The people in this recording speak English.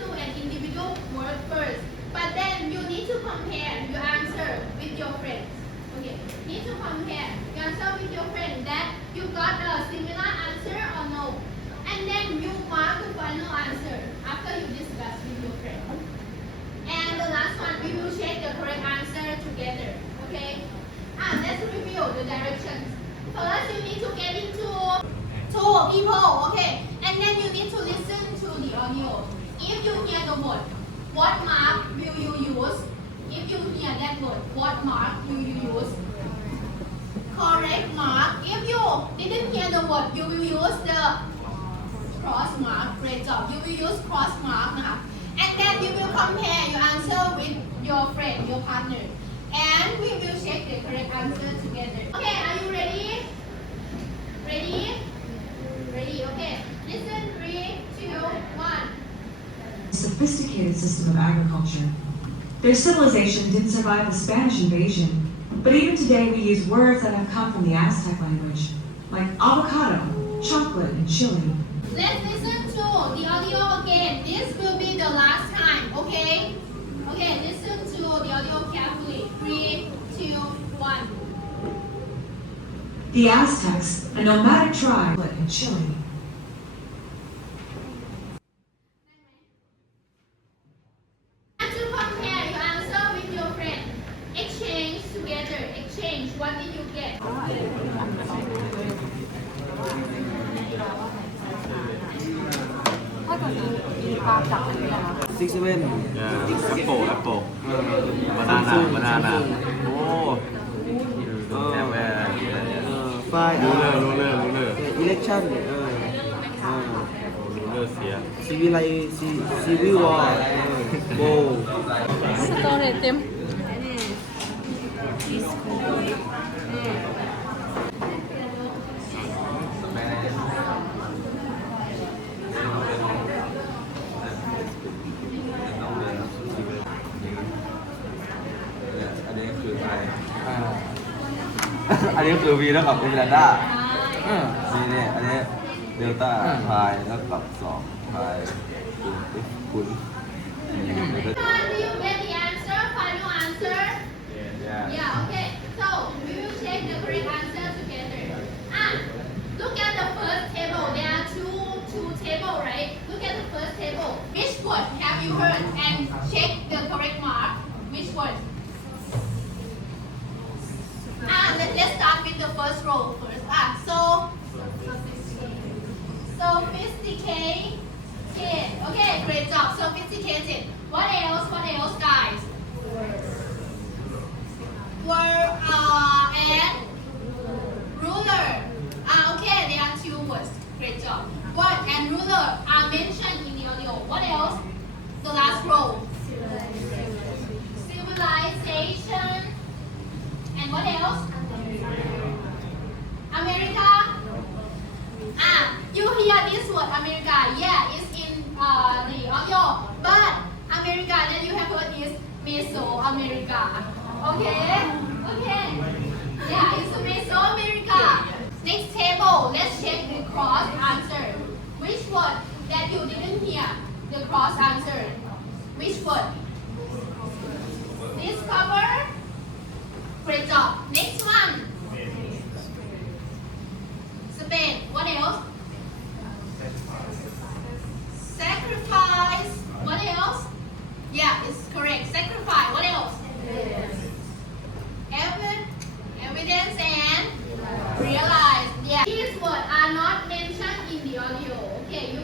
do an individual word first, but then you need to compare your answer with your friends. Okay, need to compare your answer with your friend that you got a similar answer or no. And then you mark the final answer after you discuss with your friend. And the last one, we will check the correct answer together. Okay? Let's review the directions. First, you need to get into two people. Okay? And then you need to listen to the audio. If you hear the word, what mark will you use? If you hear that word, what mark will you use? Correct mark. If you didn't hear the word, you will use the cross mark. Great job. You will use cross mark now. And then you will compare your answer with your friend, your partner. And we will check the correct answer together. Okay, are you ready? Ready? Ready, okay. Listen, 3, 2, 1. Sophisticated system of agriculture. Their civilization didn't survive the Spanish invasion, but even today we use words that have come from the Aztec language, like avocado, chocolate, and chili. Let's listen to the audio again. This will be the last time, okay? Okay, listen to the audio carefully. 3, 2, 1. The Aztecs, a nomadic tribe, in Chile. And to compare your answer with your friend. Exchange together. Exchange. What did you get? ถ้าเกิดมีปลาจับอันนี้นะคะ Six Seven Apple banana โอ้แอบแวร์ Five รู้เลย Election รู้เลยเสีย Civil War Bowl สตอเรจเต็ม อันนี้คืออะไรอันนี้คือวีแล้วกับเอเมรันด้าวีเนี่ยอันนี้เดลต้าพายแล้วกับ2พายคุณ Do you get the answer? Final answer? Yeah, okay. So, we will check the correct answer together. Look at the first table. There are two tables, right? Look at the first table. Which word have you heard? And check the correct mark. Which word? Let's start with the first row first. Sophisticated. Okay, great job. Sophisticated. What else? What else, guys? Word and ruler. Okay, there are two words. Great job. Word and ruler are mentioned in the audio. What else? The last row. Civilization. And what else? America. You hear this word America. Yeah, it's in the audio. But America that you have heard is Mesoamerica. Okay? Okay. Yeah, it's Mesoamerica. Next table, let's check the cross answer. Which word that you didn't hear? The cross answer. Which word? Discover. Great job. Next one. Spain. What else? Sacrifice. What else? Yeah, it's correct. Sacrifice. What else? Evidence and realize. Yeah. These words are not mentioned in the audio. Okay, you